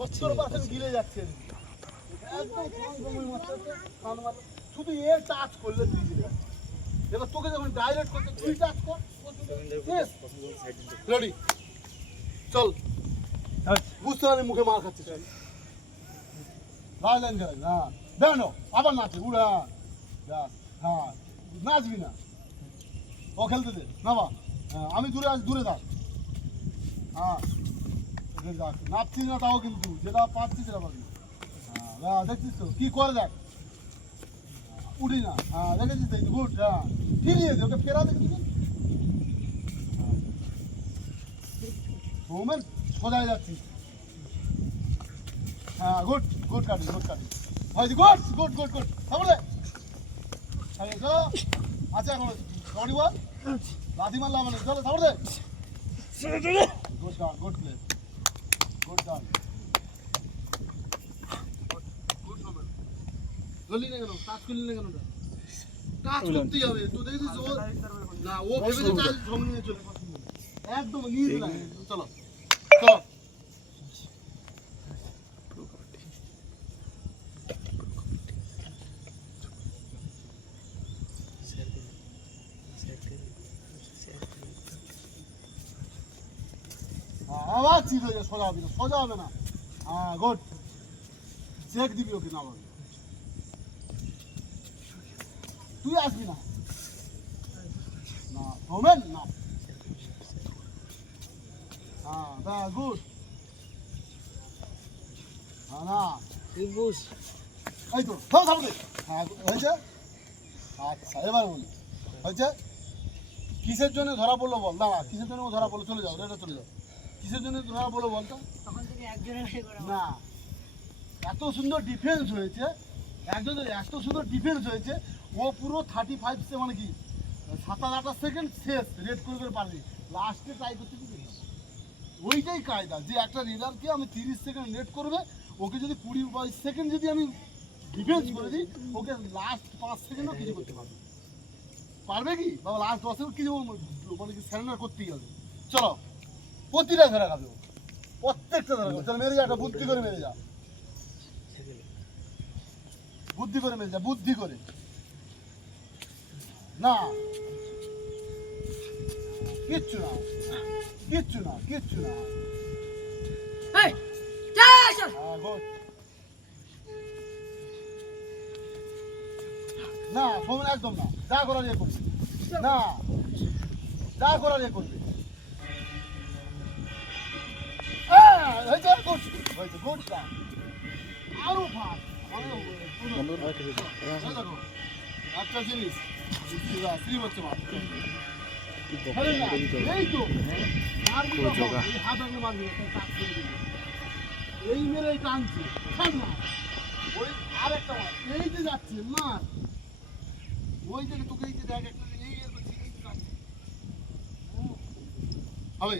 70% গিলে যাচ্ছে একদম কম সময় মারতে শুধু এ টাচ করলে তুই গিলে যাচ্ছে। এবার তোকে যখন ডাইরেক্ট করতে তুই টাচ কর রেডি চল বুঝতে পারি মুখে মার খাচ্ছিস লাইন গেল না দেন আবার নাচে উড়া হ্যাঁ নাচবি না ও খেলতে দে না বা আমি দূরে আছি দূরে থাক হ্যাঁ নাচছিস না তাও কিন্তু যেটা পাচ্ছিস সেটা পাবি হ্যাঁ দেখছিস তো কি করে দেখ উঠি না হ্যাঁ দেখেছিস তো গুড হ্যাঁ ফিরিয়ে দে ওকে ফেরা দেখেছিস সৌমেন সোজায় যাচ্ছিস হ্যাঁ গুড গুড কাটিং হয়তো গুড তারপরে চলো আচ্ছা এখন গাড়ি বল লাথি মারলাম মানে চলো তারপরে গুড প্লে গুড ডান গলি না কেন টাচ করলি না কেন টাচ করতেই হবে তুই দেখেছিস ও না ও ভেবেছে টাচ সঙ্গে নিয়ে চলে একদম নিয়ে দিলা চলো চলো আবার চিপ হয়ে যায় সোজা হবে না হ্যাঁ গুড চেক দিবি ওকে না তুই আসবি না না হোমেন না হ্যাঁ গুড হ্যাঁ না এই তো হ্যাঁ হয়েছে আচ্ছা এবার বলি হয়েছে কিসের জন্য ধরা পড়লো বল না কিসের জন্য ধরা পড়লো চলে যাও এটা চলে যাও কিসের জন্য ধরা পড়লো বলতো না এত সুন্দর ডিফেন্স হয়েছে এত সুন্দর ডিফেন্স হয়েছে ও পুরো 35 মানে কি 27-28 সেকেন্ড শেষ রেড করে পারবি লাস্টে ট্রাই করতে কি ওইটাই কায়দা যে একটা রিডারকে আমি 30 সেকেন্ড রেড করবে ওকে যদি 20-22 সেকেন্ড যদি আমি ডিফেন্স করে দিই ওকে লাস্ট 5 সেকেন্ডও কিছু করতে পারবে কি বাবা লাস্ট 10 সেকেন্ড কিছু মানে কি সারেন্ডার করতেই হবে চলো প্রতিটা ধরা খাবে প্রত্যেকটা ধরা খাবে চলো মেরে যা একটা বুদ্ধি করে মেরে যা বুদ্ধি করে না কিচ্ছু না না ফোন একদম না যা করার ইয়ে করবে না যা করার ইয়ে করবে গুড আরো ফাস্ট একটা জিনিস শ্রীবচ্চ এই তো হাত আগে মারবি এই মেরে টানছে ওই আর একটা এই যে যাচ্ছে মার ওই থেকে তোকে এই যে দেখ একটা এই হবে